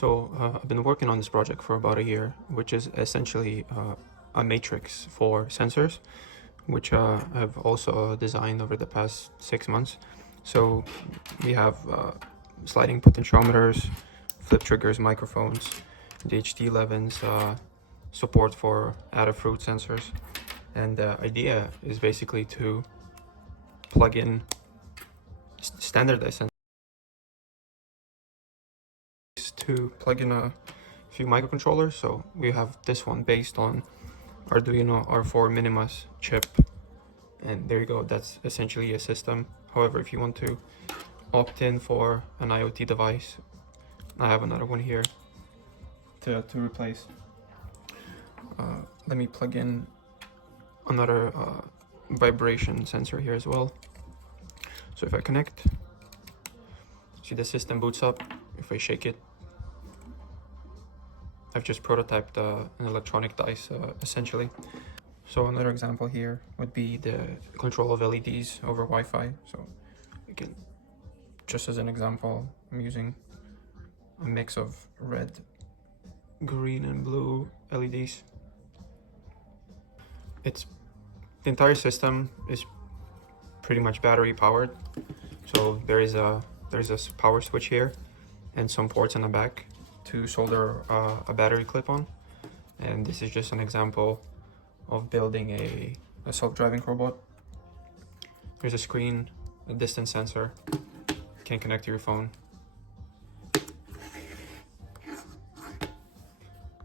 I've been working on this project for about a year, which is essentially a matrix for sensors, which I've also designed over the past 6 months. So we have sliding potentiometers, flip triggers, microphones, DHT11s, support for Adafruit sensors. And the idea is basically to plug in standardized sensors, to plug in a few microcontrollers. So we have this one based on Arduino R4 Minimus chip, and there you go, that's essentially a system. However, if you want to opt in for an IoT device, I have another one here to replace. Let me plug in another vibration sensor here as well. So if I connect, see the system boots up. If I shake it, I've just prototyped an electronic dice essentially. So another example here would be the control of LEDs over Wi-Fi. So again, just as an example, I'm using a mix of red, green, and blue LEDs. The entire system is pretty much battery powered. So there's a power switch here and some ports in the back to solder a battery clip on. And this is just an example of building a self-driving robot. There's a screen, a distance sensor, can connect to your phone.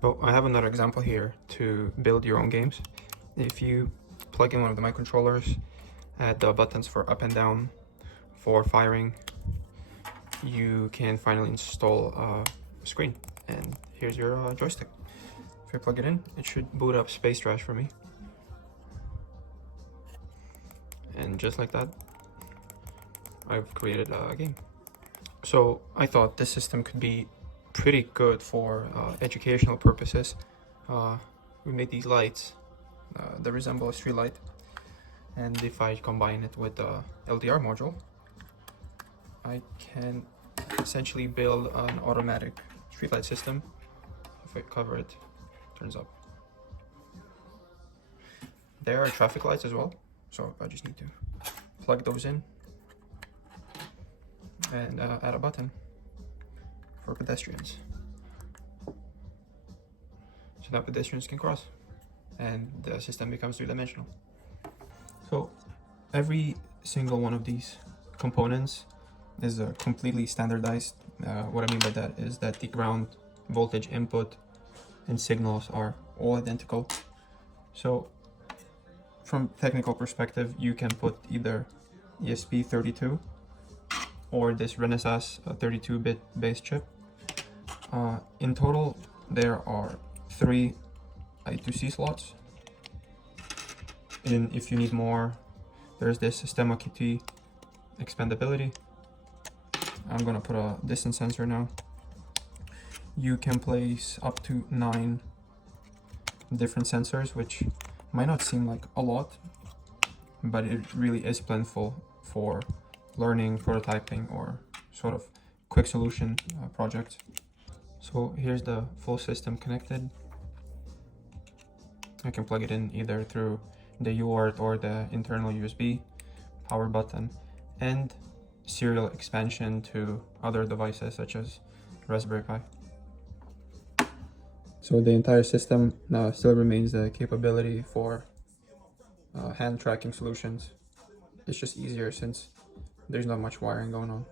So I have another example here to build your own games. If you plug in one of the microcontrollers, add the buttons for up and down, for firing, you can finally install a screen. And here's your joystick. If I plug it in, it should boot up Space Trash for me. And just like that, I've created a game. So I thought this system could be pretty good for educational purposes. We made these lights that resemble a street light. And if I combine it with the LDR module, I can essentially build an automatic streetlight system. If I cover it, it turns up. There are traffic lights as well, so I just need to plug those in and add a button for pedestrians. So now pedestrians can cross and the system becomes three-dimensional. So every single one of these components is completely standardized. What I mean by that is that the ground voltage input and signals are all identical. So from technical perspective, you can put either ESP32 or this Renesas 32-bit base chip. In total, there are 3 I2C slots. And if you need more, there's this Sistema QT expandability. I'm gonna put a distance sensor now. You can place up to 9 different sensors, which might not seem like a lot, but it really is plentiful for learning, prototyping, or sort of quick solution projects. So here's the full system connected. I can plug it in either through the UART or the internal USB, power button, and serial expansion to other devices such as Raspberry Pi. So the entire system still remains the capability for hand tracking solutions. It's just easier since there's not much wiring going on.